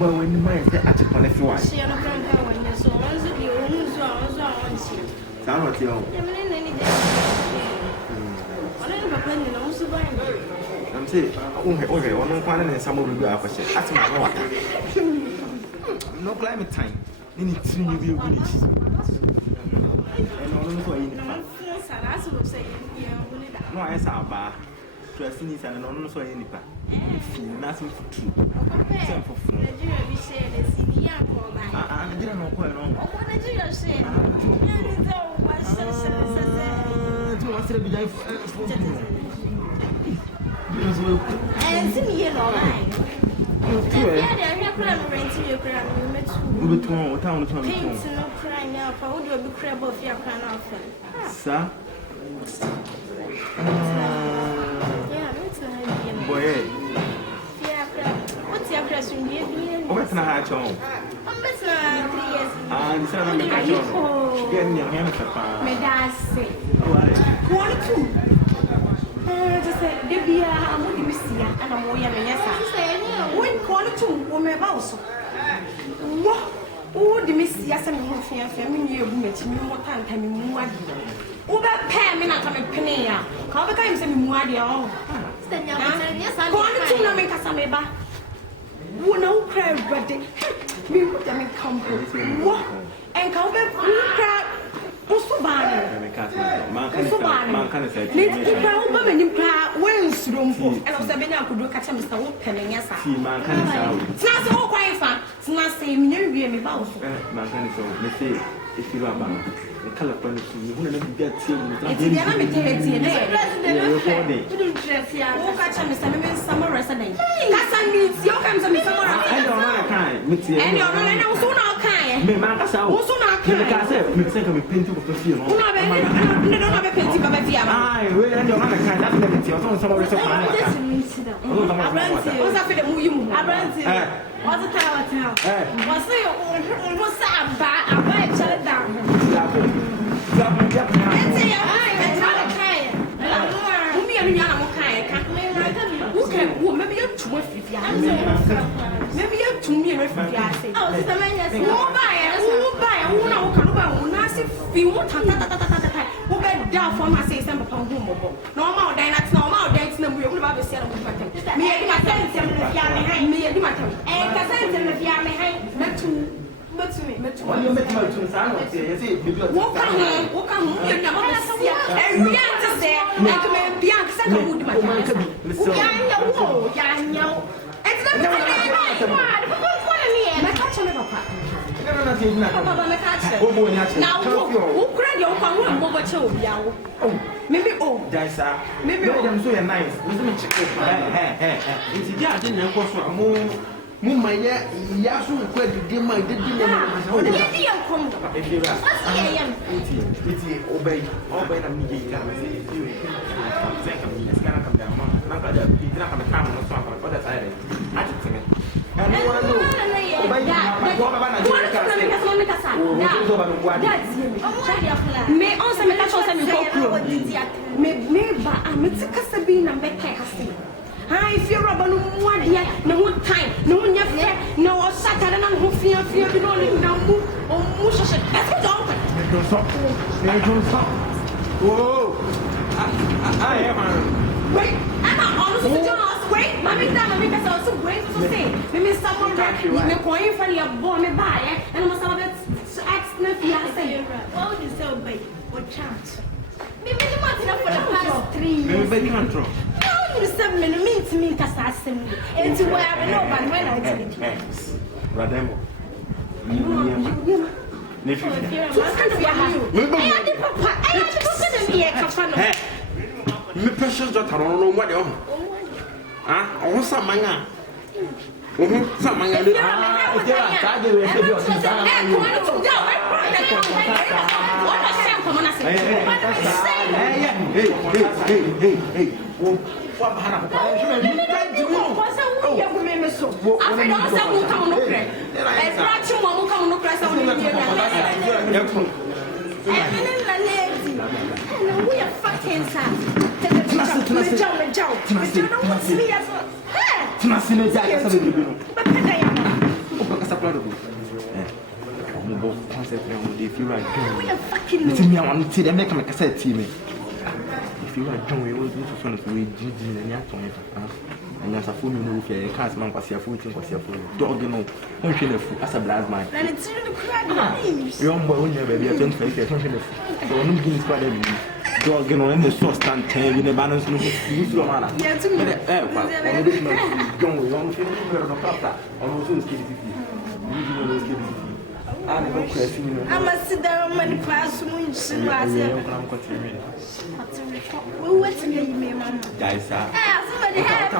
boy when the mind at the corner for She and a grandpa when you saw one of your own zones. Sound what you I'm saying, okay, one one and some of you are for shit. That's my water. No climate time. Any 3 new units. And all of no, I saw a bar. Trusting is an honor so any part. Nothing for true. Except for food. I didn't know quite long. What did you say? And see me in online. Sir? Boy, what's your question? what's not hard on? I'm 3 years. And son of the getting your hands up. My dad say, One, two. Just say, Debbie, I'm going to see and I'm going to yes. When call it to woman house. What? Oh, the miss, yes, I'm going to family, you met me more time, coming more. Uber pay me not coming penny. How the guy is in Muadia? Yes, I'm going to make us a meba. Who no cry, but we put them in company. What? And come back, cry. Also, man, can say, let's when's room for and I was a bit now could catch Mr. Open, yes, man, can say, it's all quite fun. It's not saying you really about man, can say, if you are bound. The color point you wouldn't have get to the summer resident. That's I mean, you come to me somewhere. I don't know, kind. And you're not so now kind. Me, man, that's how also not kind. I said, we think of a painting of the field. No, I don't have a painting of a field. I will end your man kind. That's the tea. I don't know what's up. What's the tower town? What's the bad? I might shut it down. Maybe you're too maybe you're too near. Oh, the man is more by who now can you won't have down for my say some upon whom. Normal dance, normal dance, no, we will have a sale of me. Me, my friends, and me, and my and Cassandra, and the Yammy, not to. But to me, but to you make my two sons. Walk on, you never see it. And we are to say, make a man Bianca, and would my it's not now, who cried your one over to maybe oh, maybe I'm so nice. It's a didn't go for a more Yasu, where you did my did you obey them. It's gonna come down. Not that he's not going to come on the top of the side. I just think it. And you want to know, may also make a choice and go through. May I'm a Sabine and Becky Hasty. I fear about no one yet, no one time, no one yet, no Saturday, and who fear, you don't know, or Musha. That's what's open. Don't stop. Whoa, I am. Wait, I'm honestly wait, Mammy, that's also great to say. Maybe someone may coin for your boy, buy it, and must have it accident. What would you say, babe? What chance? Maybe you want enough for the past 3 years. Maybe control. No, you 7 minutes to me, assassin. And to where I know, but when I tell it, Rademo. If you me precious daughter, I don't know what you are. Ah, I want some manga. Some manga. We are fucking sad. incredible. I'm about concept now. They feel like fucking it's me. I want to see them make a cassette team. If you are John, we always need to find a way to do it. And as a fool, you know, if can't man was your food, was your food. Dog, you know, don't feel a fool as a blast man. And it's really crazy. Young boy, when you're baby, I don't feel so I'm not getting squad every dog, you know, in the sauce stand 10 with the balance. Yeah, to me, don't feel I must sit down when the past moon soon. What's your name, Mamma? Guys, somebody had